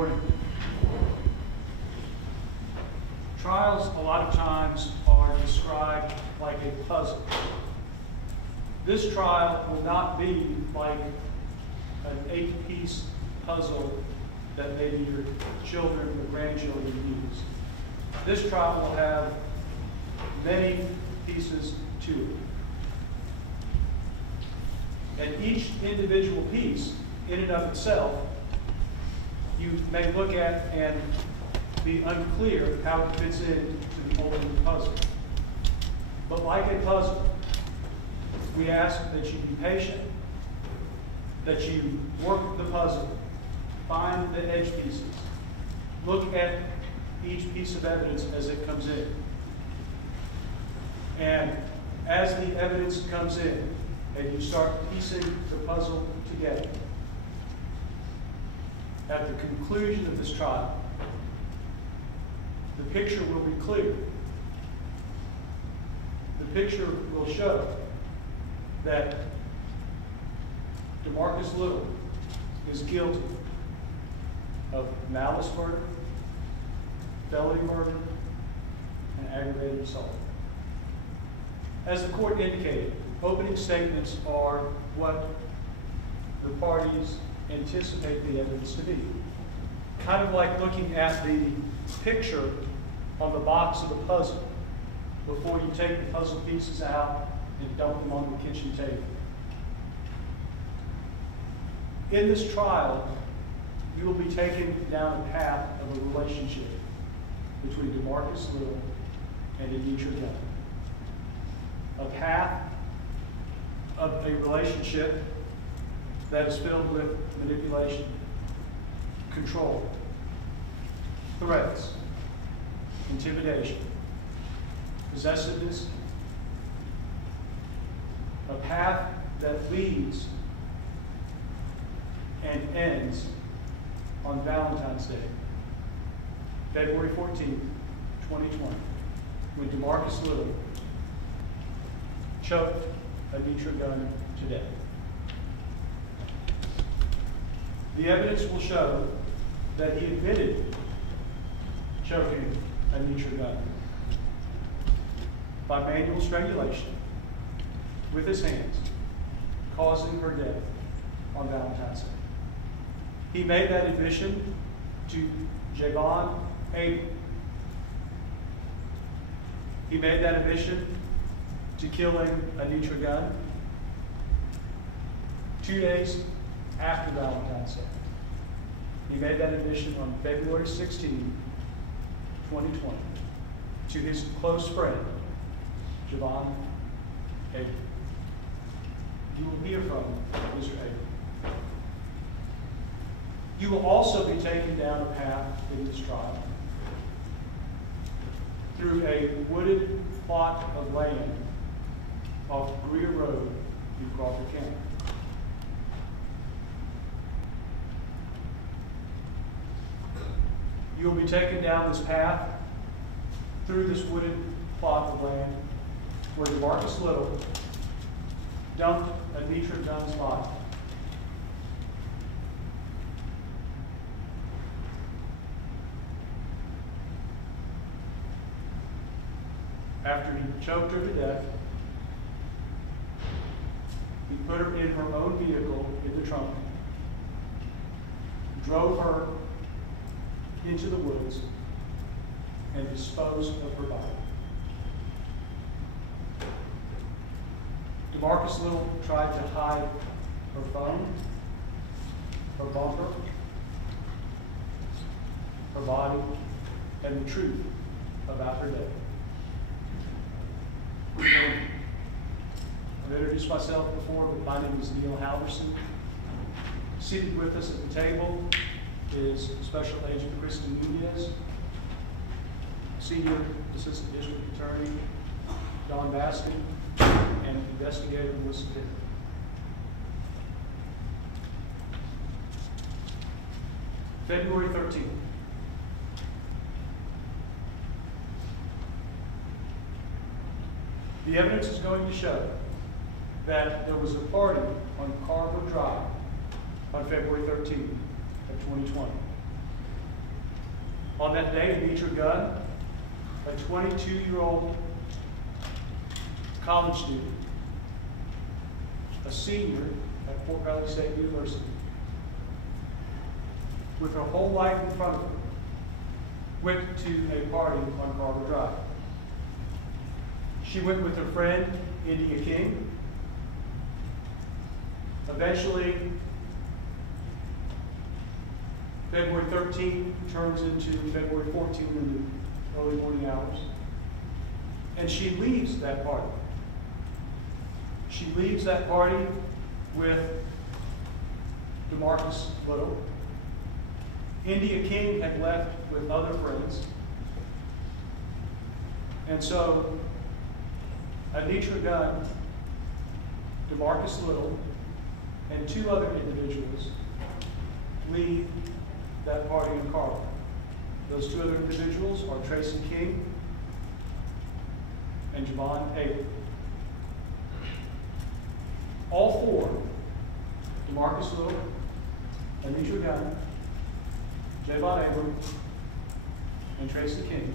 morning. Trials, a lot of times, are described like a puzzle. This trial will not be like an 8-piece puzzle that maybe your children or grandchildren use. This trial will have many pieces to it. And each individual piece, in and of itself, you may look at and be unclear how it fits into the ultimate puzzle. But like a puzzle, we ask that you be patient, that you work the puzzle, find the edge pieces, look at each piece of evidence as it comes in. And as the evidence comes in, and you start piecing the puzzle together, at the conclusion of this trial, the picture will be clear. The picture will show that Demarcus Little is guilty of malice murder, felony murder, and aggravated assault. As the court indicated, opening statements are what the parties anticipate the evidence to be. Kind of like looking at the picture on the box of the puzzle before you take the puzzle pieces out and dump them on the kitchen table. In this trial, you will be taken down a path of a relationship between Demarcus Little and Anitra Gunn. A path of a relationship that is filled with manipulation, control, threats, intimidation, possessiveness, a path that leads and ends on Valentine's Day, February 14, 2020, when Demarcus Little choked Anitra Gunn to death. The evidence will show that he admitted choking Anitra Gunn by manual strangulation with his hands, causing her death on Valentine's Day. He made that admission to Javon Abel. He made that admission to killing Anitra Gunn 2 days after Valentine's Day. He made that admission on February 16, 2020, to his close friend, Javon Abel. You will hear from Mr. Abel. You will also be taken down a path in this trial through a wooded plot of land off Greer Road in Crawford County. You will be taken down this path through this wooded plot of land where Demarcus Little dumped Anitra Gunn's body. After he choked her to death, he put her in her own vehicle in the trunk, drove her into the woods, and disposed of her body. Demarcus Little tried to hide her phone, her bumper, her body, and the truth about her death. I've introduced myself before, but my name is Neil Halvorson. Seated with us at the table is Special Agent Kristen Nunez, Senior Assistant District Attorney Don Baskin, and Investigator Melissa Pitt. February 13th. The evidence is going to show that there was a party on Carver Drive on February 13th of 2020. On that day, Anitra Gunn, a 22-year-old college student, a senior at Fort Valley State University, with her whole life in front of her, went to a party on Crawford Drive. She went with her friend, India King. Eventually, February 13th turns into February 14th in the early morning hours. And she leaves that party. She leaves that party with Demarcus Little. India King had left with other friends. And so Anitra Gunn, Demarcus Little, and two other individuals leave that party in Carver. Those two other individuals are Tracy King and Javon Abram. All four, Demarcus Little, Anitra Gunn, Javon Abram, and Tracy King,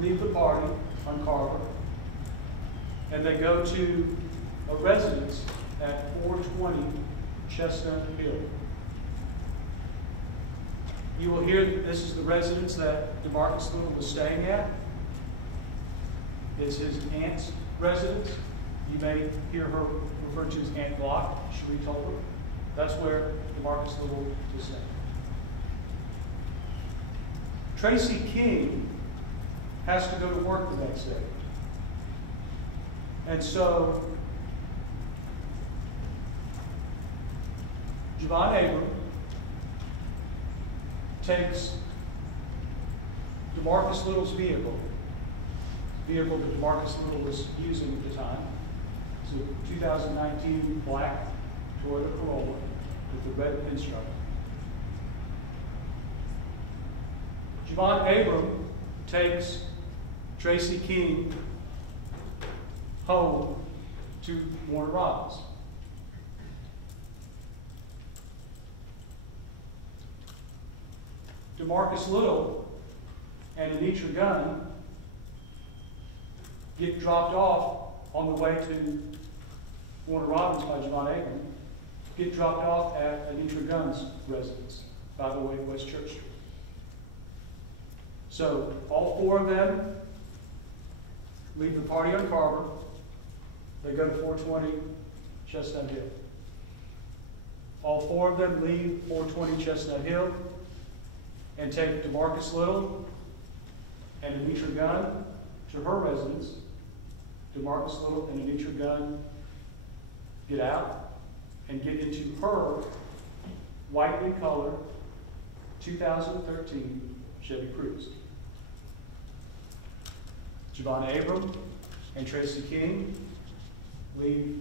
leave the party on Carver, and they go to a residence at 420 Chestnut Hill. You will hear that this is the residence that Demarcus Little was staying at. It's his aunt's residence. You may hear her referred to as Aunt Glock, Cherie told her. That's where Demarcus Little was staying. Tracy King has to go to work the next day. And so Javon Abram takes Demarcus Little's vehicle that Demarcus Little was using at the time. It's a 2019 black Toyota Corolla with the red pinstripe. Javon Abram takes Tracy King home to Warner Robins. Demarcus Little and Anitra Gunn get dropped off on the way to Warner Robins by Javon Abram, get dropped off at Anitra Gunn's residence by the way of West Church Street. So all four of them leave the party on Carver. They go to 420 Chestnut Hill. All four of them leave 420 Chestnut Hill and take Demarcus Little and Anitra Gunn to her residence. Demarcus Little and Anitra Gunn get out and get into her white in color 2013 Chevy Cruze. Javon Abram and Tracy King leave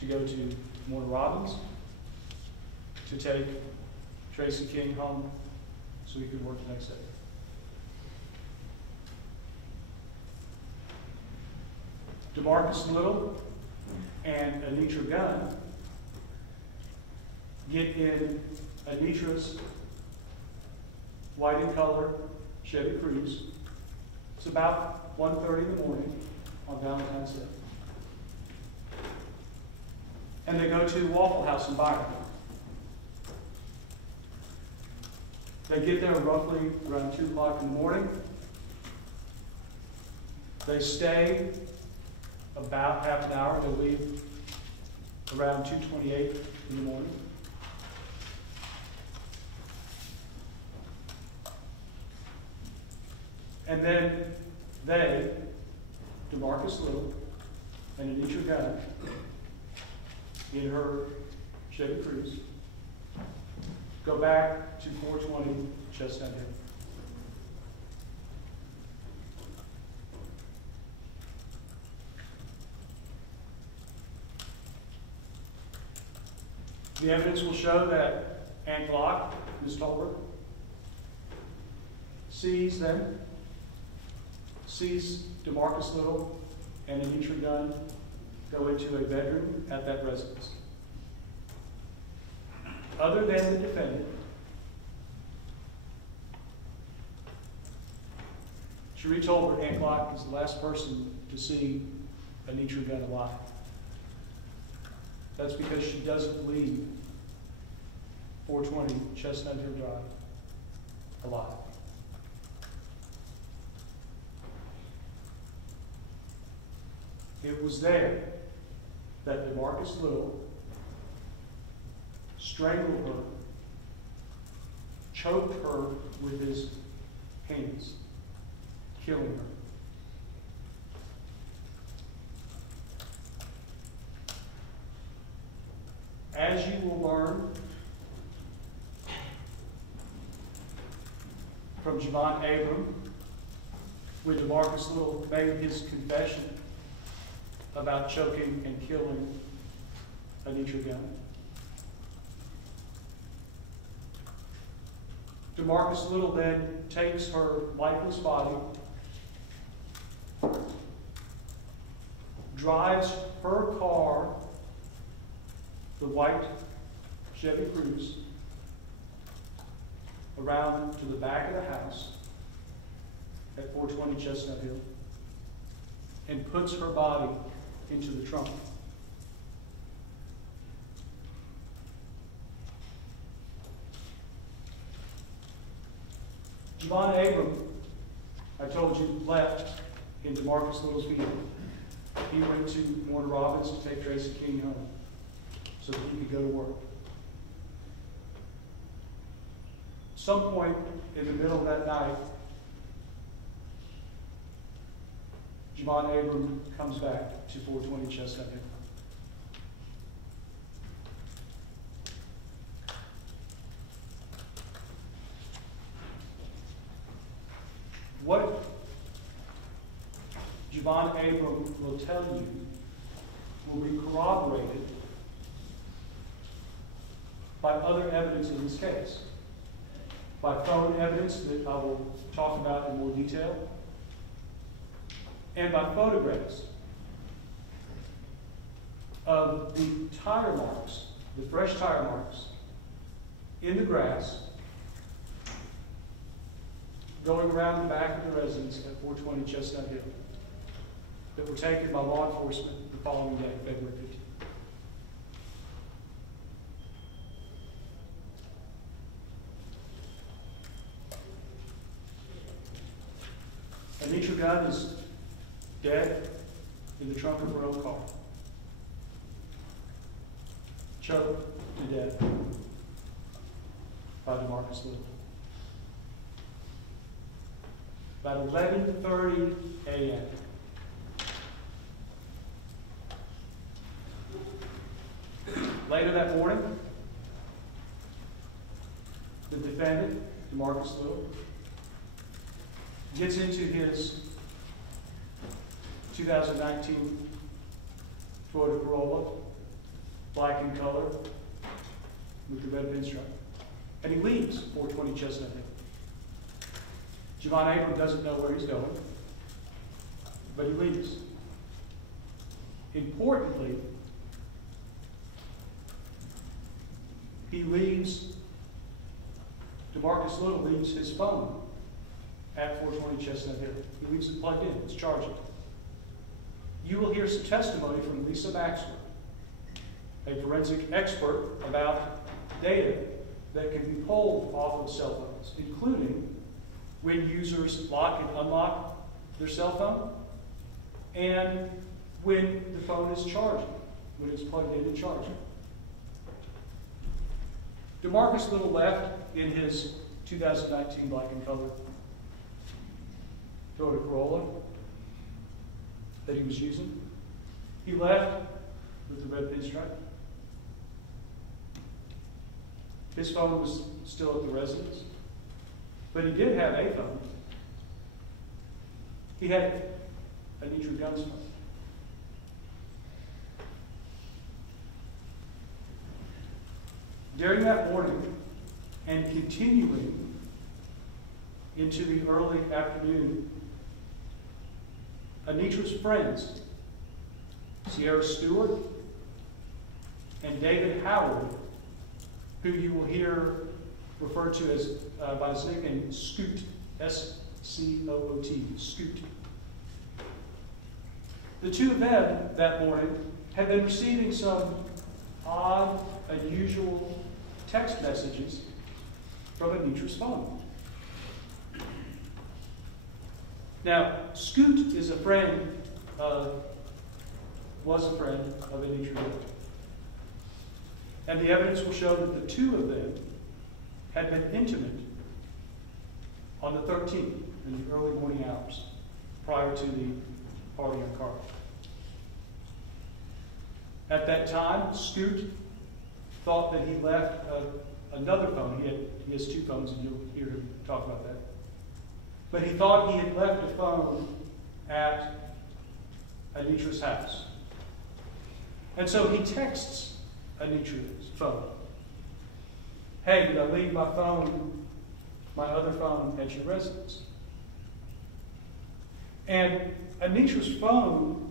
to go to Warner Robins to take Tracy King home so he could work the next day. Demarcus Little and Anitra Gunn get in Anitra's white in color Chevy Cruze. It's about 1:30 in the morning on Valentine's Day. And they go to Waffle House in Byron. They get there roughly around 2 o'clock in the morning. They stay about half an hour. They leave around 2:28 in the morning. And then they, Demarcus Little and Anitra Gunn, in her Chevy Cruze, go back to 420 Chestnut Hill. The evidence will show that Aunt Glock, Ms. Tolbert, sees them, sees Demarcus Little and Anitra Gunn go into a bedroom at that residence. Other than the defendant, Cherie told her Aunt Glock is the last person to see Anitra Gunn alive. That's because she doesn't leave 420 Chestnut Hill Drive alive. It was there that Demarcus Little strangled her, choked her with his hands, killing her. As you will learn from Javon Abram, when Demarcus Little made his confession about choking and killing Anitra Gunn, Demarcus Little then takes her lifeless body, drives her car, the white Chevy Cruze, around to the back of the house at 420 Chestnut Hill and puts her body into the trunk. Javon Abram, I told you, left in Demarcus Little's vehicle. He went to Warner Robins to take Tracy King home so that he could go to work. At some point in the middle of that night, Javon Abram comes back to 420 Chestnut Hill. What Javon Abram will tell you will be corroborated by other evidence in this case, by phone evidence that I will talk about in more detail, and by photographs of the tire marks, the fresh tire marks, in the grass, going around the back of the residence at 420 Chestnut Hill, that were taken by law enforcement the following day, February 15th. Anitra Gunn is dead in the trunk of her own car, choked to death by Demarcus Little. About 11:30 a.m. Later that morning, the defendant, Demarcus Little, gets into his 2019 Toyota Corolla, black in color, with the red pinstripe, and he leaves 420 Chestnut Hill. Javon Abram doesn't know where he's going, but he leaves. Importantly, Demarcus Little leaves his phone at 420 Chestnut Hill. He leaves it plugged in, it's charging. You will hear some testimony from Lisa Maxwell, a forensic expert, about data that can be pulled off of cell phones, including when users lock and unlock their cell phone, and when the phone is charging, when it's plugged in and charging. Demarcus Little left in his 2019 black and color Toyota Corolla that he was using. He left with the red pinstripe. His phone was still at the residence, but he did have a phone. He had Anitra Gunn's phone. During that morning and continuing into the early afternoon, Anitra's friends, Sierra Stewart and David Howard, who you will hear referred to as by his nickname Scoot, S C-O-O-T, Scoot. The two of them that morning had been receiving some odd, unusual text messages from Anitra's phone. Now, Scoot is a friend of, was a friend of Anitra Gunn. And the evidence will show that the two of them had been intimate on the 13th, in the early morning hours, prior to the party on Crawford. At that time, Scoot thought that he left another phone. He has two phones, and you'll hear him talk about that. But he thought he had left a phone at Anitra's house. And so he texts Anitra's phone. Hey, did I leave my phone, my other phone, at your residence? And Anitra's phone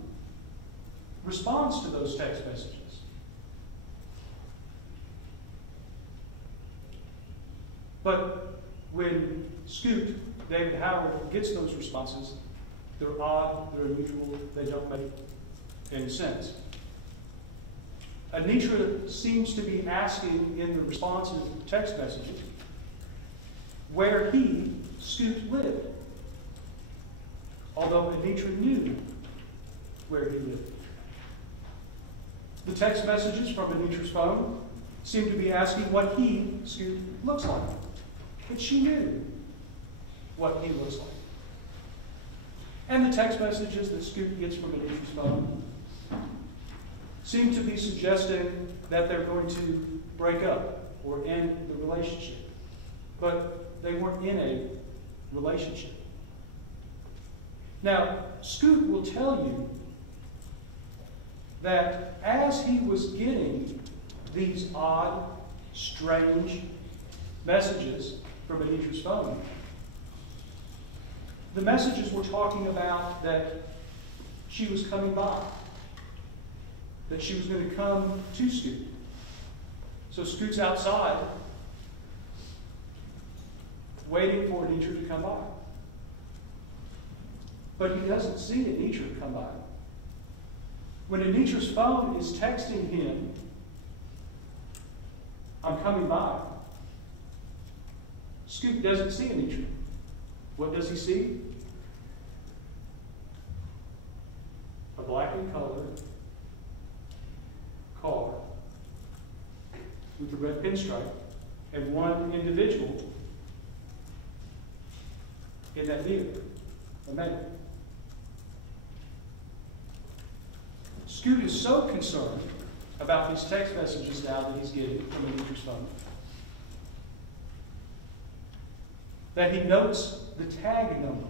responds to those text messages. But when Scoot, David Howard, gets those responses, they're odd, they're unusual, they don't make any sense. Anitra seems to be asking in the responses to the text messages where he, Scoot, lived, although Anitra knew where he lived. The text messages from Anitra's phone seem to be asking what he, Scoot, looks like. But she knew what he looks like. And the text messages that Scoot gets from Anitra's phone seem to be suggesting that they're going to break up or end the relationship. But they weren't in a relationship. Now, Scoot will tell you that as he was getting these odd, strange messages from Anitra's phone, the messages were talking about that she was coming by, that she was going to come to Scoot. So Scoot's outside, waiting for Anitra to come by. But he doesn't see Anitra come by. When Anitra's phone is texting him, I'm coming by, Scoot doesn't see Anitra. What does he see? A black and colored car with a red pinstripe and one individual in that vehicle, a male. Scoot is so concerned about these text messages now that he's getting from Anitra's phone that he notes the tag number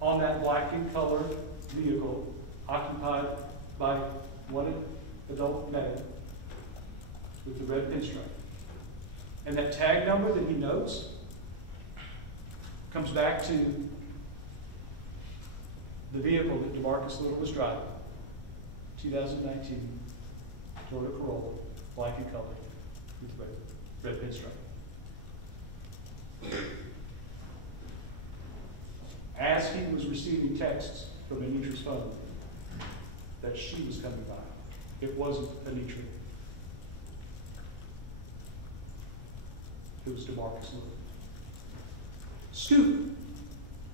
on that black and colored vehicle occupied by one adult male with the red pinstripe. And that tag number that he notes comes back to the vehicle that Demarcus Little was driving, 2019 Toyota Corolla, black and colored with red pinstripe. As he was receiving texts from Anitra's phone that she was coming by, it wasn't Anitra. It was Demarcus Little. Scoot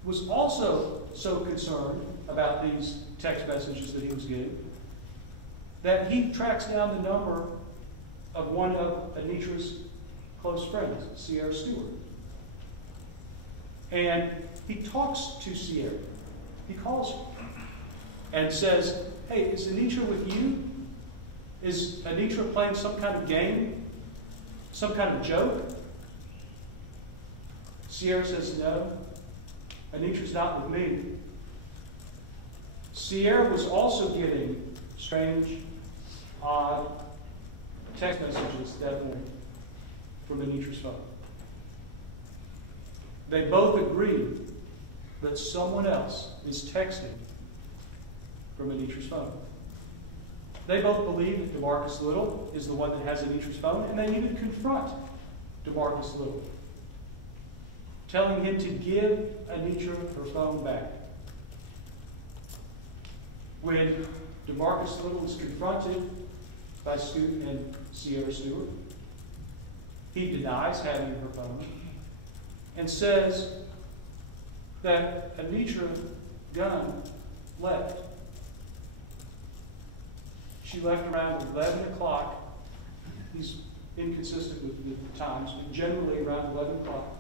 was also so concerned about these text messages that he was getting that he tracks down the number of one of Anitra's close friends, Sierra Stewart. And he talks to Sierra. He calls her and says, hey, is Anitra with you? Is Anitra playing some kind of game? Some kind of joke? Sierra says, no, Anitra's not with me. Sierra was also getting strange, odd text messages that morning from Anitra's phone. They both agree that someone else is texting from Anitra's phone. They both believe that Demarcus Little is the one that has Anitra's phone, and they even confront Demarcus Little. telling him to give Anitra her phone back. When Demarcus Little is confronted by Scoot and Sierra Stewart, he denies having her phone and says that Anitra Gunn left. She left around 11 o'clock. He's inconsistent with the times, but generally around 11 o'clock.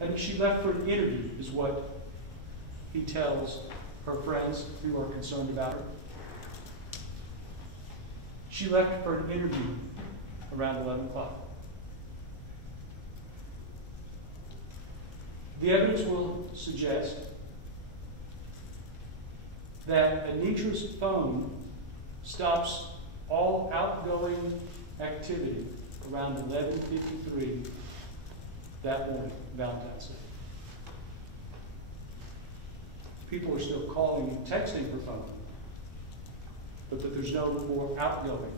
And she left for an interview, is what he tells her friends who are concerned about her. She left for an interview around 11 o'clock. The evidence will suggest that Anitra's phone stops all outgoing activity around 11:53 that morning, Valentine's Day. People are still calling and texting her phone, but that there's no more outgoing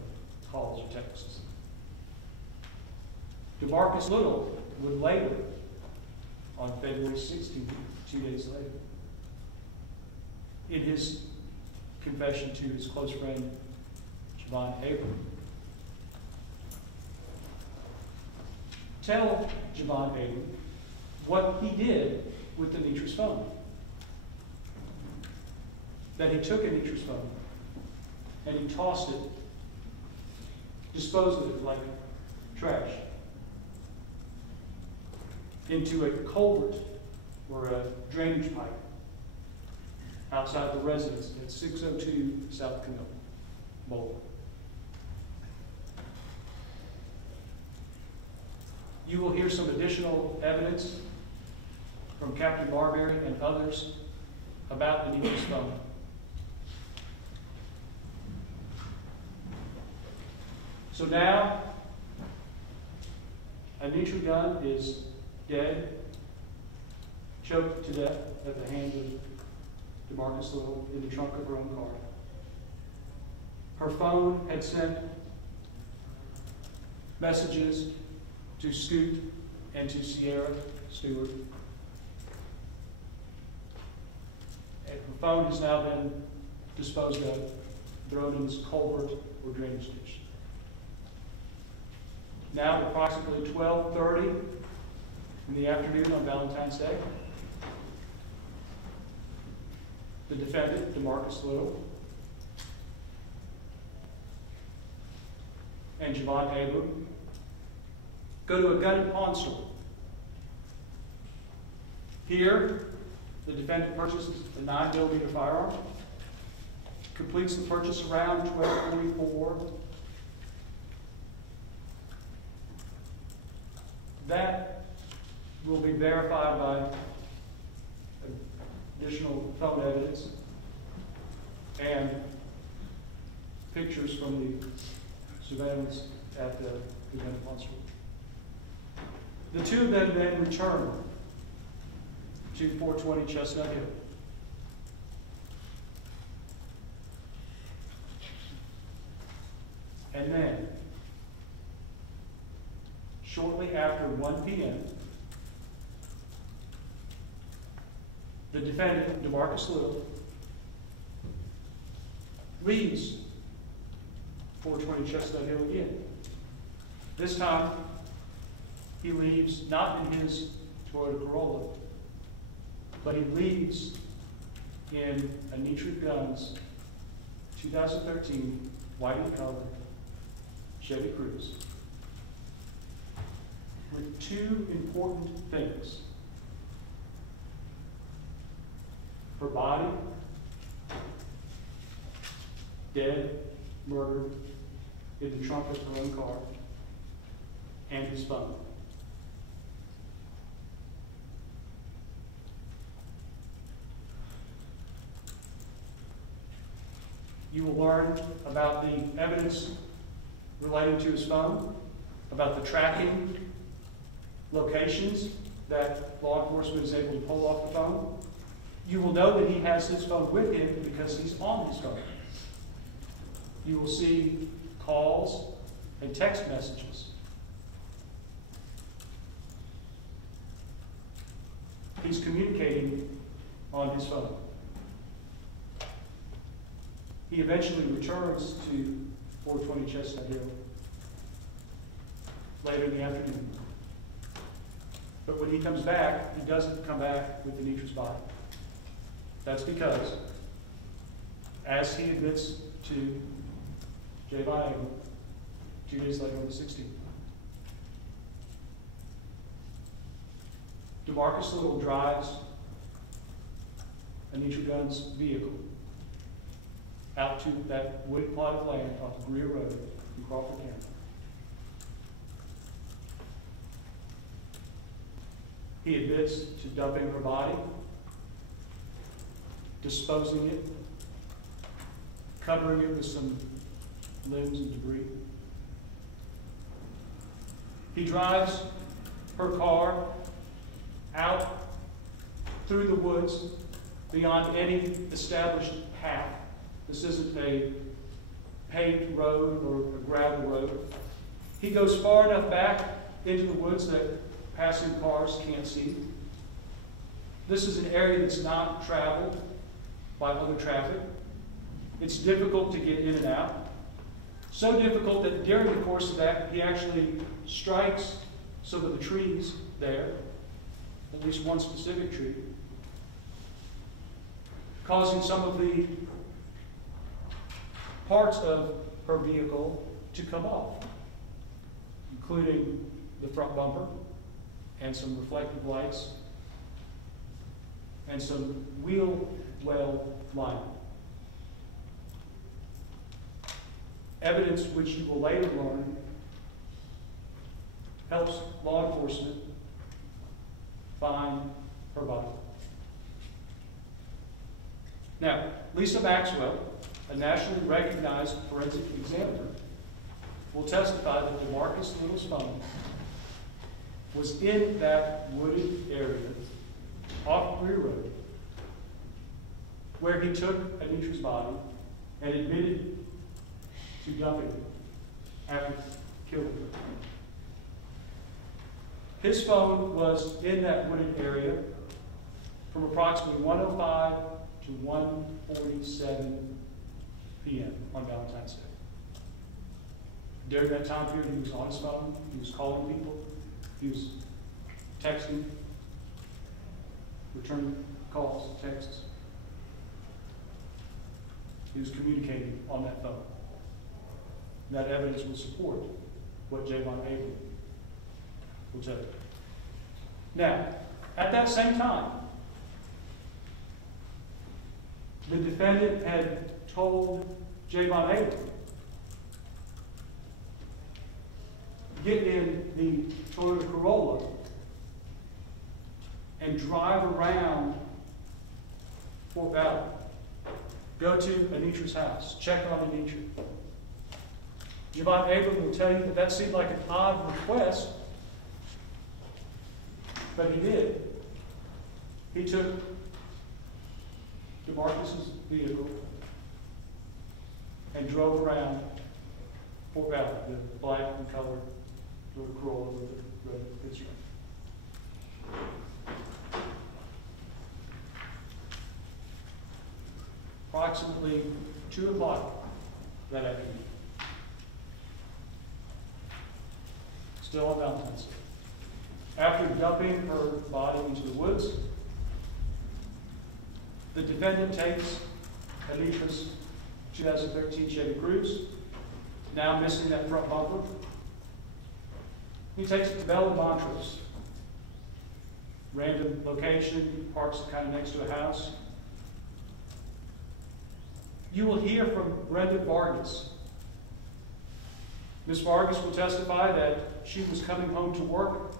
calls or texts. Demarcus Little would later, on February 16th, 2 days later, in his confession to his close friend, Javon Abram, tell Javon Abram what he did with Anitra's phone. That he took Anitra's phone and he tossed it, disposed of it like trash, into a culvert or a drainage pipe outside the residence at 602 South Canal Boulevard. You will hear some additional evidence from Captain Marbury and others about Anitra's phone. So now, Anitra Gunn is dead, choked to death at the hands of Demarcus Little in the trunk of her own car. Her phone had sent messages to Scoot and to Sierra Stewart. And her phone has now been disposed of, thrown in this culvert or drainage ditch. Now, at approximately 12:30 in the afternoon on Valentine's Day, the defendant, Demarcus Little, and Javon Abram go to a gun and pawn store. Here, the defendant purchases a 9mm firearm, completes the purchase around 12:44. That will be verified by additional phone evidence and pictures from the surveillance at the gun and pawn store. The two of them then return to 420 Chestnut Hill. And then, shortly after 1 p.m., the defendant, Demarcus Little, leaves 420 Chestnut Hill again. This time, he leaves not in his Toyota Corolla, but he leaves in Anitra Gunn's 2013 white-and-colored Chevy Cruze with two important things: her body, dead, murdered, in the trunk of her own car, and his phone. You will learn about the evidence relating to his phone, about the tracking locations that law enforcement is able to pull off the phone. You will know that he has his phone with him because he's on his phone. You will see calls and text messages. he's communicating on his phone. He eventually returns to 420 Chestnut Hill later in the afternoon. But when he comes back, he doesn't come back with Anitra's body. That's because, as he admits to Javon Abel 2 days later on the 16th, Demarcus Little drives Anitra Gunn's vehicle out to that wood plot of land off of Greer Road in Crawford County. He admits to dumping her body, disposing it, covering it with some limbs and debris. He drives her car out through the woods beyond any established path. This isn't a paved road or a gravel road. He goes far enough back into the woods that passing cars can't see. This is an area that's not traveled by other traffic. It's difficult to get in and out. So difficult that during the course of that, he actually strikes some of the trees there, at least one specific tree, causing some of the parts of her vehicle to come off, including the front bumper and some reflective lights and some wheel well lining. Evidence which you will later learn helps law enforcement find her body. Now, Lisa Maxwell, a nationally recognized forensic examiner, will testify that Demarcus Little's phone was in that wooded area off Greer Road, where he took Anitra's body and admitted to dumping it after killing her. His phone was in that wooded area from approximately 1:05 to 1:47 p.m. on Valentine's Day. During that time period, he was on his phone, he was calling people, he was texting, returning calls, texts. He was communicating on that phone. That evidence will support what Javon Abel will tell you. Now, at that same time, the defendant had told Javon Abel, get in the Toyota Corolla and drive around Fort Valley. Go to Anitra's house. Check on Anitra. Javon Abel will tell you that that seemed like an odd request, but he did. He took Demarcus's vehicle and drove around Fort Valley, the black and colored Toyota Corolla with the red picture. Approximately 2 o'clock that afternoon. Still on Valentine's Day. After dumping her body into the woods, the defendant takes Anitra's 2013 Chevy Cruze, now missing that front bumper. He takes it to Bell and Montrose. Random location, parks kind of next to a house. You will hear from Brenda Vargas. Ms. Vargas will testify that she was coming home from work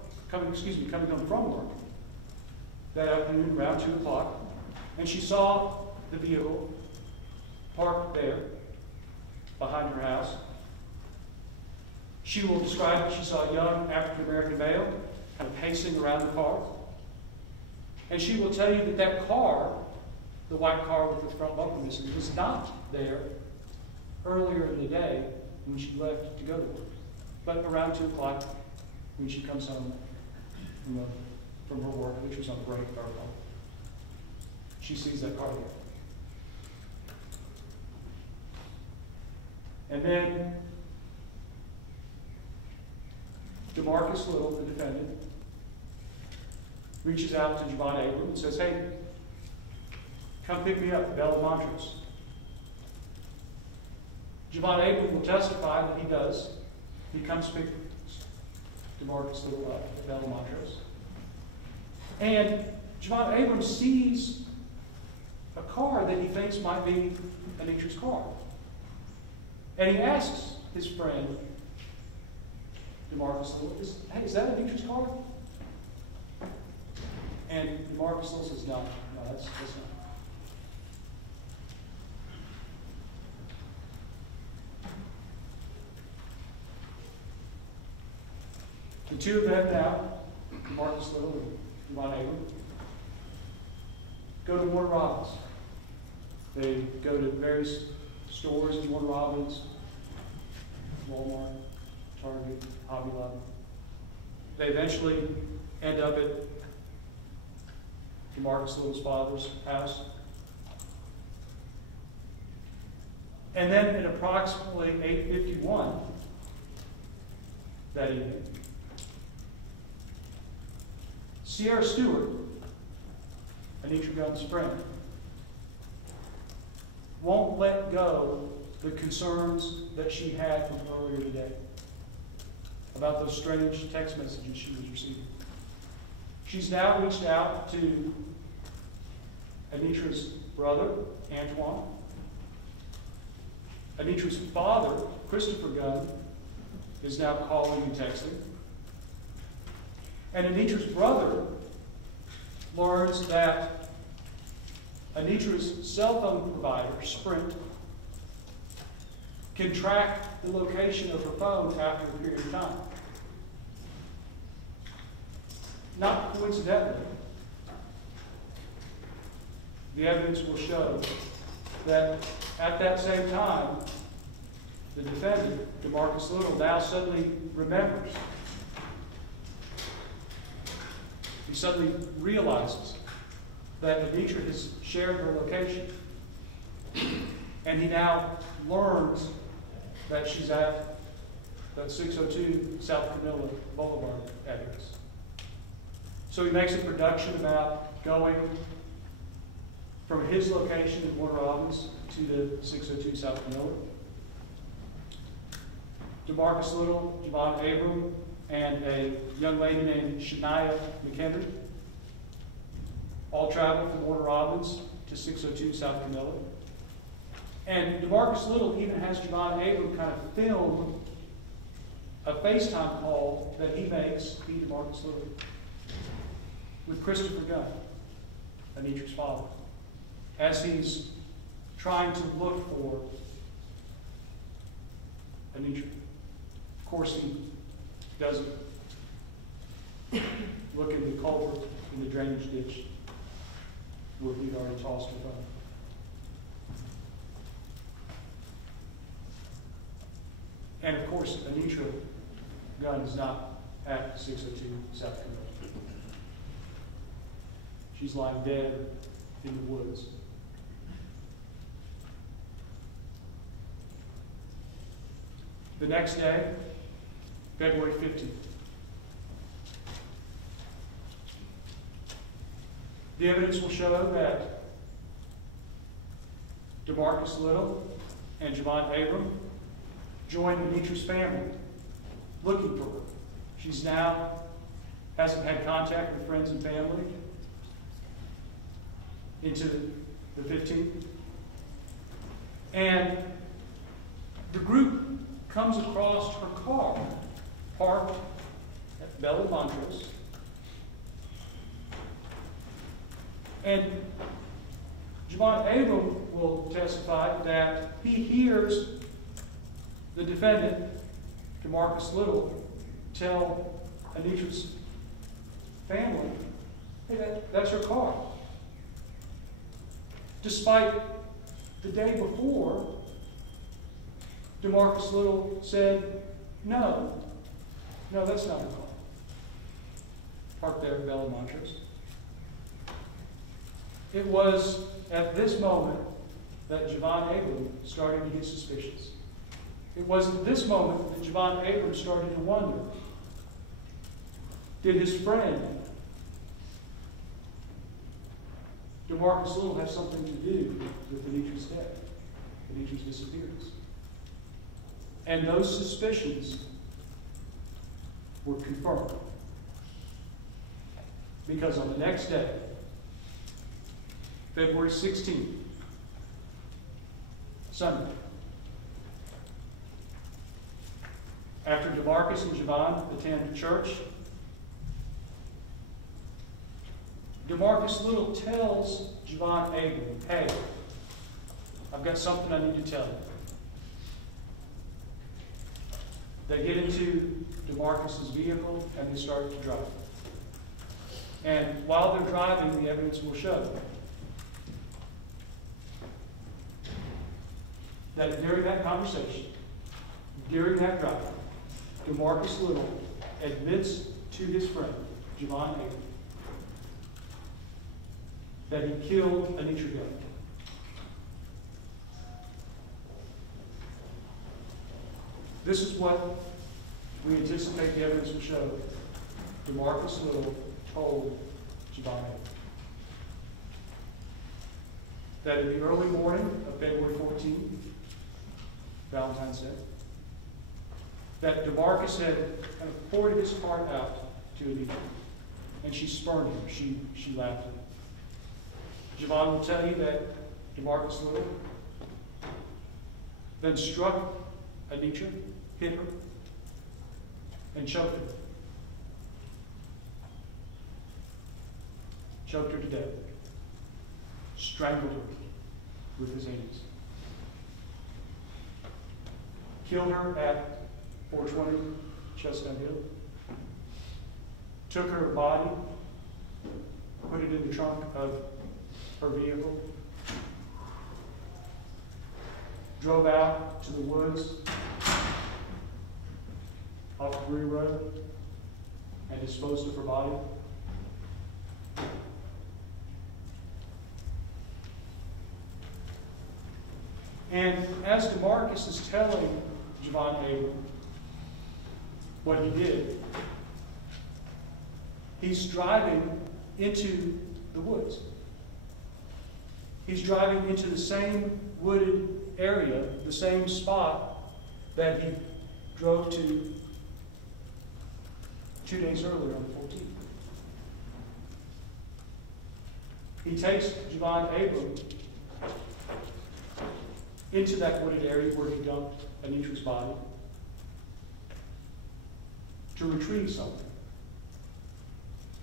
that afternoon around 2 o'clock, and she saw the vehicle parked there behind her house. She will describe that she saw a young African-American male kind of pacing around the car. And she will tell you that that car, the white car with the front bumper missing, was not there earlier in the day when she left to go to work, but around 2 o'clock when she comes home from work. from her work. Anitra was on break or home. She sees that car there. And then Demarcus Little, the defendant, reaches out to Javon Abram and says, "Hey, come pick me up at Bella Montrose." Javon Abram will testify that he does. He comes pick Demarcus Little up at Bella Montrose. And Javon Abram sees a car that he thinks might be Anitra's car. And he asks his friend, Demarcus Little, "Hey, is that Anitra's car?" And Demarcus Little says, no, that's not. The two of them now, Demarcus Little and Javon Abram, go to Warner Robins. They go to various stores in Warner Robins, Walmart, Target, Hobby Lobby. They eventually end up at Demarcus Little's father's house. And then at approximately 8:51 that evening, Sierra Stewart, Anitra Gunn's friend, won't let go the concerns that she had from earlier today about those strange text messages she was receiving. She's now reached out to Anitra's brother, Antoine. Anitra's father, Christopher Gunn, is now calling and texting. And Anitra's brother learns that Anitra's cell phone provider, Sprint, can track the location of her phone after a period of time. Not coincidentally, the evidence will show that at that same time, the defendant, Demarcus Little, now suddenly remembers. He suddenly realizes that Anitra has shared her location. And he now learns that she's at that 602 South Camilla Boulevard address. So he makes a production about going from his location in Warner Robins to the 602 South Camilla. Demarcus Little, Javon Abram, and a young lady named Shania McHenry all travel from Warner Robins to 602 South Camilla. And Demarcus Little even has Javon Abram kind of film a FaceTime call that he makes, Demarcus Little, with Christopher Gunn, Anitra's father, as he's trying to look for Anitra. Of course, he doesn't look in the culvert in the drainage ditch where he'd already tossed her phone. And of course, Anitra Gunn is not at 602 South Camilla. She's lying dead in the woods. The next day, February 15th, the evidence will show that Demarcus Little and Javon Abram joined Anitra's family looking for her. She's now hasn't had contact with friends and family into the 15th. And the group comes across her car parked at Bella Montrose. And Javon Abram will testify that he hears the defendant, Demarcus Little, tell Anitra's family, hey, that's her car. Despite the day before, Demarcus Little said, no, that's not her car. parked there at Bella Montrose. It was at this moment that Javon Abram started to get suspicious. It was at this moment that Javon Abram started to wonder, did his friend, Demarcus Little, have something to do with Anitra's death, Anitra's disappearance? And those suspicions were confirmed. Because on the next day, February 16th, Sunday, after Demarcus and Javon attend church, Demarcus Little tells Javon Abram, hey, I've got something I need to tell you. They get into Demarcus's vehicle and they start to drive. And while they're driving, the evidence will show that during that conversation, during that drive, Demarcus Little admits to his friend, Javon Abram, that he killed Anitra Gunn. This is what we anticipate the evidence will show. Demarcus Little told Javon Abram that in the early morning of February 14th, Valentine's Day, that Demarcus had kind of poured his heart out to Anitra, and she spurned him. She laughed at him. Javon will tell you that Demarcus Little then struck Anitra, hit her, and choked her. Choked her to death. Strangled her with his hands. Killed her at 420 Chestnut Hill. Took her body, put it in the trunk of her vehicle, drove out to the woods off Greer Road and disposed of her body. And as Demarcus is telling Javon Abram what he did, he's driving into the woods. He's driving into the same wooded area, the same spot that he drove to 2 days earlier on the 14th. He takes Javon Abram into that wooded area where he dumped Anitra's body to retrieve something.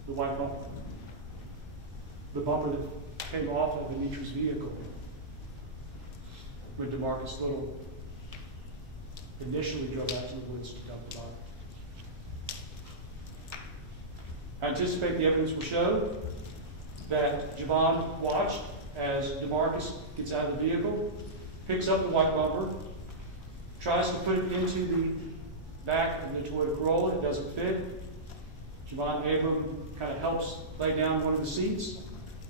The white bumper. The bumper that came off of Anitra's vehicle when Demarcus Little initially drove out to the woods to dump the body. I anticipate the evidence will show that Javon watched as Demarcus gets out of the vehicle, picks up the white bumper, tries to put it into the back of the Toyota Corolla. It doesn't fit. Javon Abram kind of helps lay down one of the seats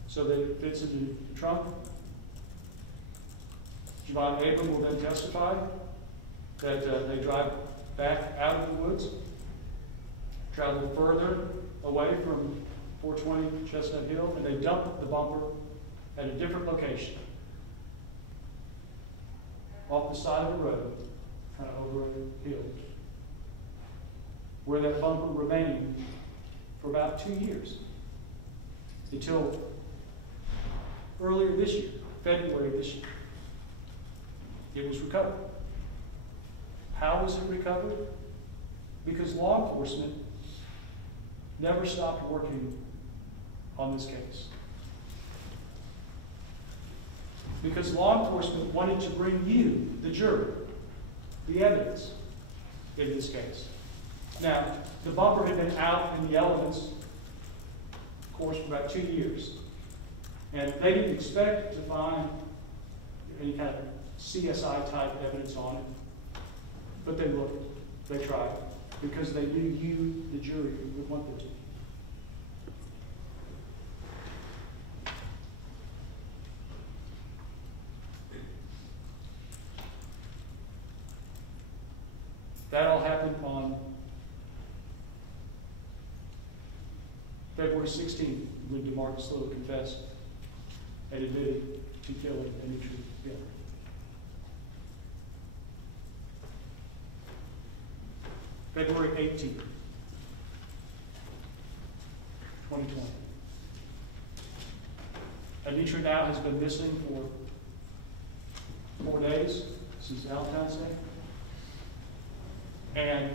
so that it fits into the trunk. Javon Abram will then testify that they drive back out of the woods, travel further away from 420 Chestnut Hill, and they dump the bumper at a different location, off the side of the road, kind of over a hill, where that bumper remained for about 2 years, until earlier this year, February of this year. It was recovered. How was it recovered? Because law enforcement never stopped working on this case. Because law enforcement wanted to bring you, the jury, the evidence in this case. Now, the bumper had been out in the elements, of course, for about 2 years. And they didn't expect to find any kind of CSI type evidence on it. But they looked, they tried, because they knew you, the jury, would want them to. That all happened on February 16th, when Demarcus Little confessed and admitted to killing Anitra Gunn. February 18th, 2020. Anitra now has been missing for 4 days since Valentine's Day. And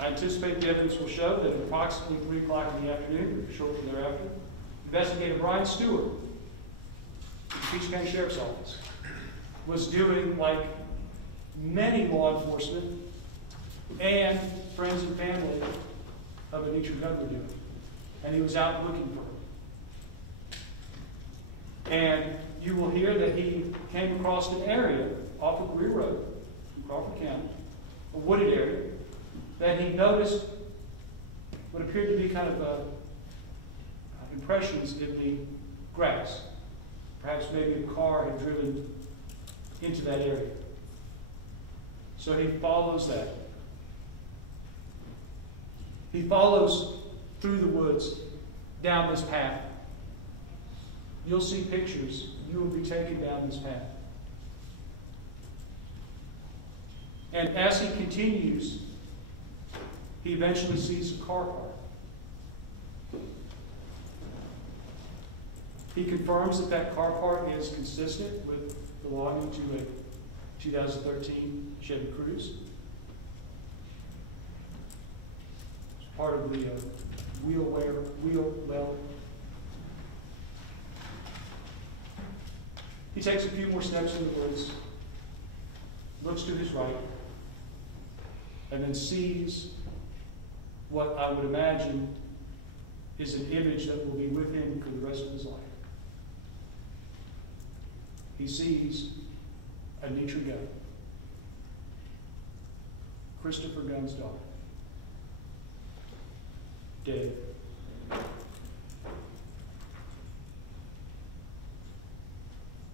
I anticipate the evidence will show that at approximately 3 o'clock in the afternoon, or shortly thereafter, investigator Brian Stewart, of the Peach County Sheriff's Office, was doing like many law enforcement and friends and family of Anitra Gunn were doing. And he was out looking for her. And you will hear that he came across an area off of Greer Road in Crawford County, a wooded area, that he noticed what appeared to be kind of impressions in the grass. Perhaps maybe a car had driven into that area. So he follows that. He follows through the woods down this path. You'll see pictures. You will be taken down this path. And as he continues, he eventually sees a car park. He confirms that that car park is consistent with belonging to a 2013 Chevy Cruze. It's part of the wheel well. He takes a few more steps in the woods, looks to his right, and then sees what I would imagine is an image that will be with him for the rest of his life. He sees Anitra Gunn, Christopher Gunn's daughter, dead.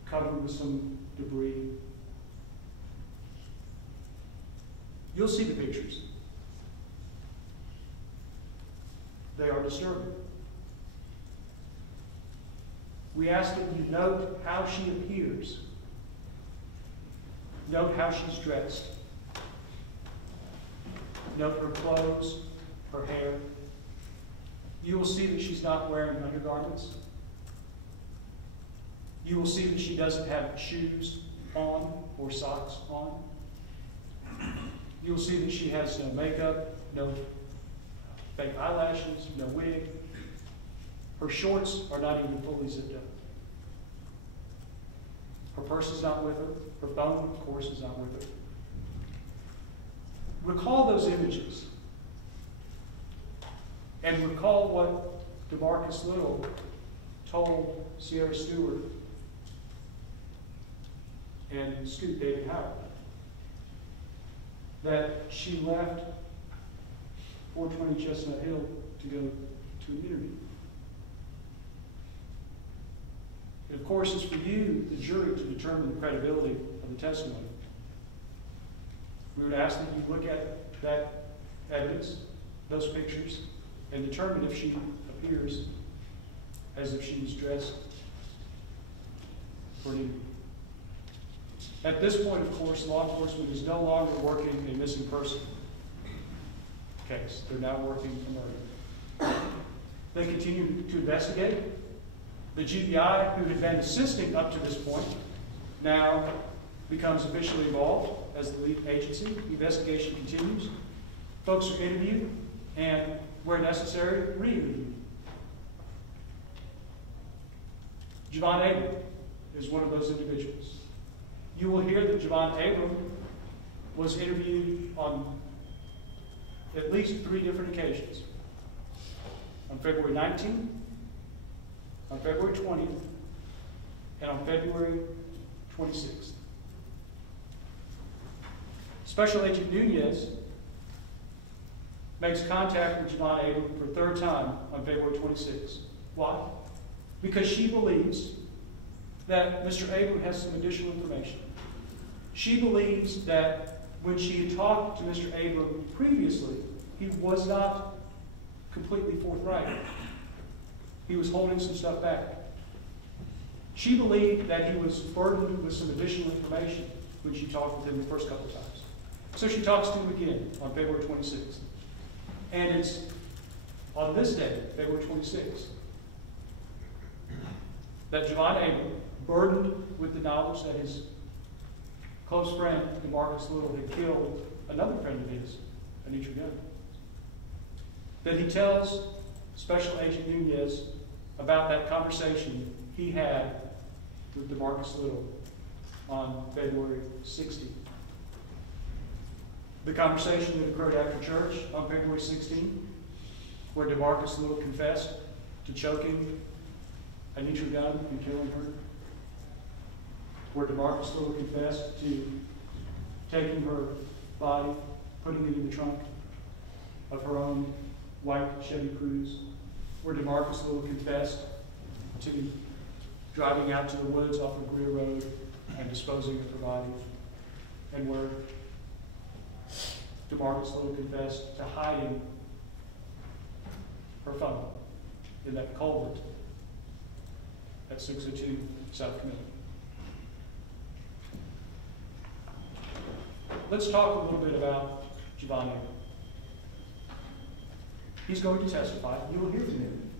Covered with some debris. You'll see the pictures. They are disturbing. We ask that you note how she appears. Note how she's dressed. Note her clothes, her hair. You will see that she's not wearing undergarments. You will see that she doesn't have shoes on or socks on. You'll see that she has no makeup, no fake eyelashes, no wig. Her shorts are not even fully zipped up. Her purse is not with her. Her phone, of course, is not with her. Recall those images. And recall what Demarcus Little told Sierra Stewart and Scoop David Howard. That she left 420 Chestnut Hill to go to an interview. And of course, it's for you, the jury, to determine the credibility of the testimony. We would ask that you look at that evidence, those pictures, and determine if she appears as if she was dressed for an interview. At this point, of course, law enforcement is no longer working a missing person case. They're now working a murder. They continue to investigate. The GBI, who had been assisting up to this point, now becomes officially involved as the lead agency. The investigation continues. Folks are interviewed and, where necessary, re-interviewed. Javon Abram is one of those individuals. You will hear that Javon Abram was interviewed on at least 3 different occasions. On February 19th, on February 20th, and on February 26th. Special Agent Nunez makes contact with Javon Abram for a 3rd time on February 26th. Why? Because she believes that Mr. Abram has some additional information. She believes that when she had talked to Mr. Abram previously, he was not completely forthright. He was holding some stuff back. She believed that he was burdened with some additional information when she talked with him the first couple of times. So she talks to him again on February 26th. And it's on this day, February 26th, that Javon Abram, burdened with the knowledge that his close friend, Demarcus Little, had killed another friend of his, Anitra Gunn, that he tells Special Agent Nunez about that conversation he had with Demarcus Little on February 16th. The conversation that occurred after church on February 16th, where Demarcus Little confessed to choking Anitra Gunn and killing her, where Demarcus Little confessed to taking her body, putting it in the trunk of her own white Chevy Cruze, where Demarcus Little confessed to driving out to the woods off of Greer Road and disposing of her body, and where Demarcus Little confessed to hiding her phone in that culvert at 602 South Committee. Let's talk a little bit about Javon Abram. He's going to testify. You will hear from him.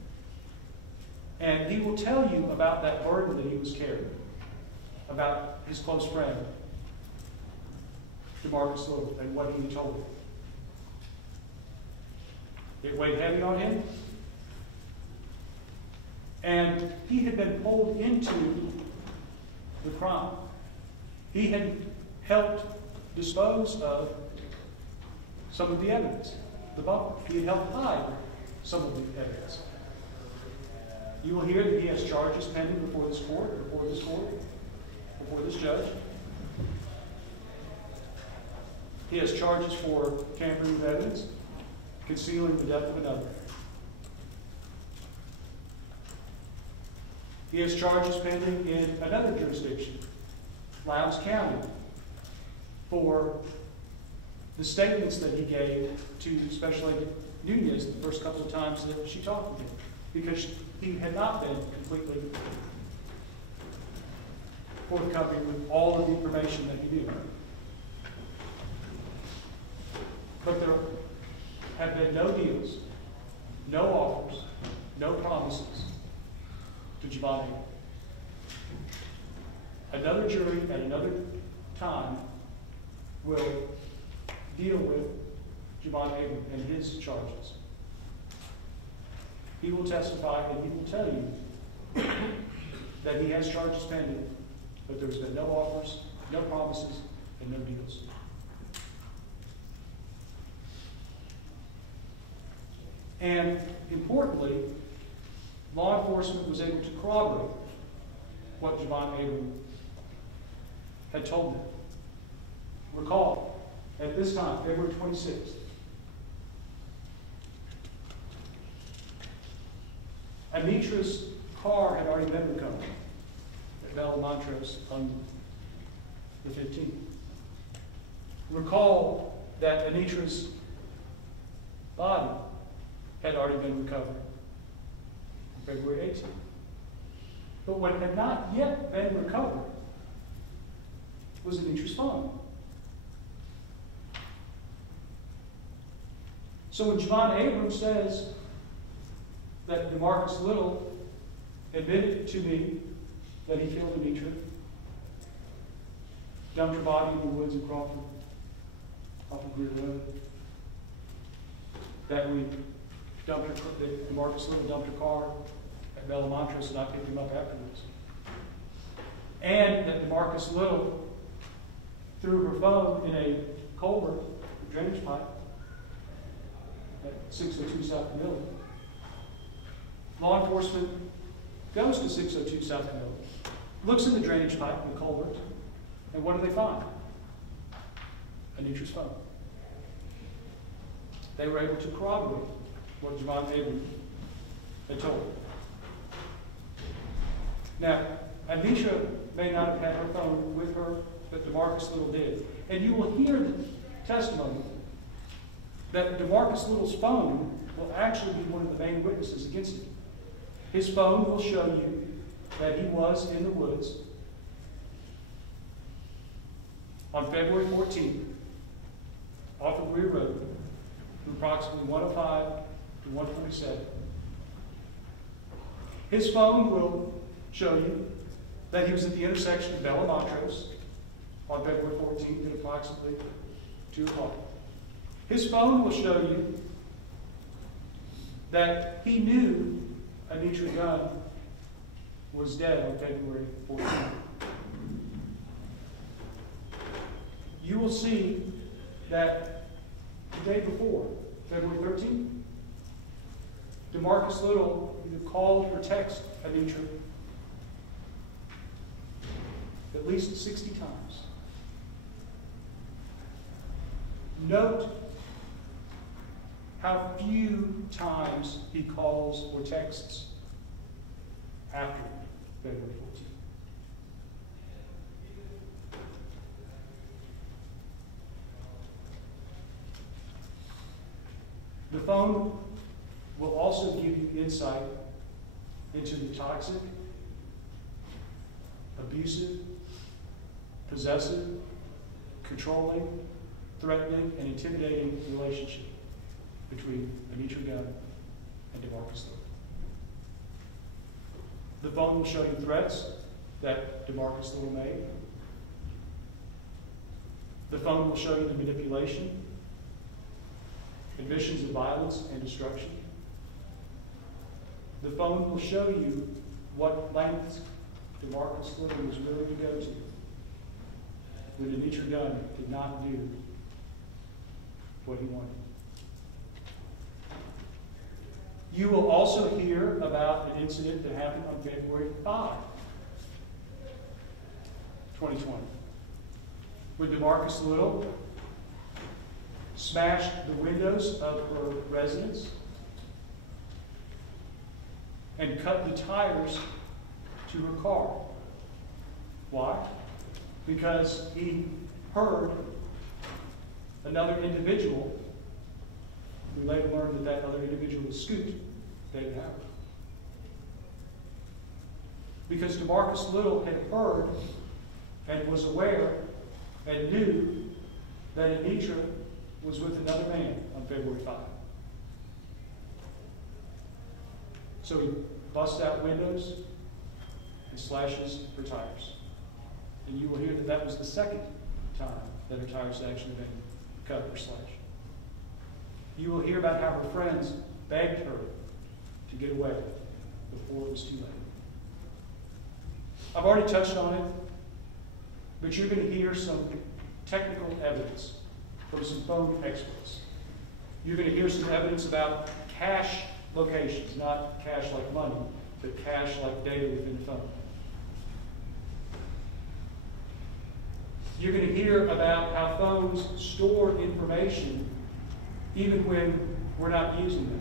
And he will tell you about that burden that he was carrying, about his close friend, Demarcus Little, and what he told him. It weighed heavy on him. And he had been pulled into the crime. He had helped dispose of some of the evidence, the bumper. He had helped hide some of the evidence. You will hear that he has charges pending before this court, before this judge. He has charges for tampering with evidence, concealing the death of another. He has charges pending in another jurisdiction, Lowndes County, for the statements that he gave to Special Agent Nunez the first couple of times that she talked with him, because he had not been completely forthcoming with all of the information that he knew. But there have been no deals, no offers, no promises to Javon Abram. Another jury at another time will deal with Javon Abram and his charges. He will testify and he will tell you that he has charges pending, but there's been no offers, no promises, and no deals. And importantly, law enforcement was able to corroborate what Javon Abram had told them. Recall, at this time, February 26th, Anitra's car had already been recovered at Bella Montrose on the 15th. Recall that Anitra's body had already been recovered on February 18th. But what had not yet been recovered was Anitra's phone. So when Javon Abram says that Demarcus Little admitted to me that he killed Anitra, dumped her body in the woods of Crawford, off of Greer Road, that Demarcus Little dumped her car at Bella Montrose and I picked him up afterwards, and that Demarcus Little threw her phone in a culvert, a drainage pipe, at 602 South Camilla. Law enforcement goes to 602 South Camilla, looks in the drainage pipe in the culvert, and what do they find? Anitra's phone. They were able to corroborate what Javon Abram had told. Now, Anitra may not have had her phone with her that Demarcus Little did. And you will hear the testimony that Demarcus Little's phone will actually be one of the main witnesses against him. His phone will show you that he was in the woods on February 14th, off of Greer Road, from approximately 105 to 147. His phone will show you that he was at the intersection of Bella Montrose on February 14th at approximately 2 o'clock. His phone will show you that he knew Anitra Gunn was dead on February 14th. You will see that the day before, February 13th, Demarcus Little either called or texted Anitra at least 60 times. Note how few times he calls or texts after February 14th. The phone will also give you insight into the toxic, abusive, possessive, controlling, threatening, and intimidating relationship between Anitra Gunn and Demarcus Little. The phone will show you threats that Demarcus Little made. The phone will show you the manipulation, admissions of violence and destruction. The phone will show you what lengths Demarcus Little was willing to go to when Anitra Gunn did not do what he wanted. You will also hear about an incident that happened on February 5, 2020, when Demarcus Little smashed the windows of her residence and cut the tires to her car. Why? Because he heard another individual, we later learned that that other individual was Scoot, David Howard. Because Demarcus Little had heard and was aware and knew that Anitra was with another man on February 5. So he busts out windows and slashes her tires. And you will hear that that was the second time that her tires had actually been cut or slashed. You will hear about how her friends begged her to get away before it was too late. I've already touched on it, but you're going to hear some technical evidence from some phone experts. You're going to hear some evidence about cache locations, not cash like money, but cache like data within the phone. You're going to hear about how phones store information even when we're not using them.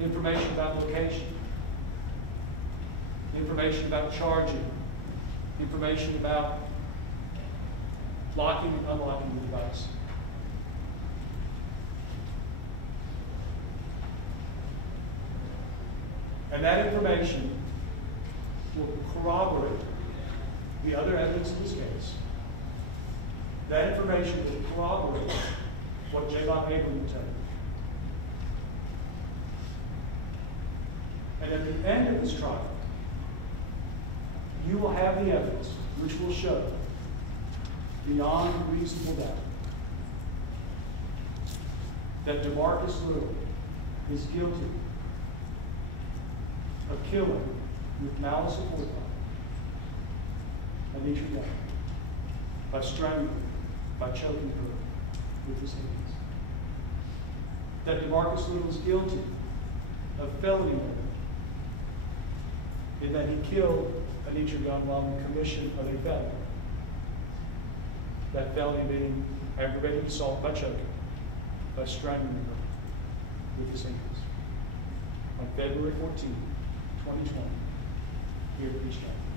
Information about location, information about charging, information about locking and unlocking the device. And that information will corroborate the other evidence in this case. That information will corroborate what Javon Abram will tell you. And at the end of this trial, you will have the evidence which will show beyond reasonable doubt that Demarcus Little is guilty of killing with malice aforethought Anitra Gunn by strangling her, by choking her with his hands. That Demarcus Little is guilty of felony murder in that he killed Anitra Gunn while in commission of a felony. That felony being aggravated assault by choking, by strangling her with his hands. On February 14, 2020, here at Peace Chapel.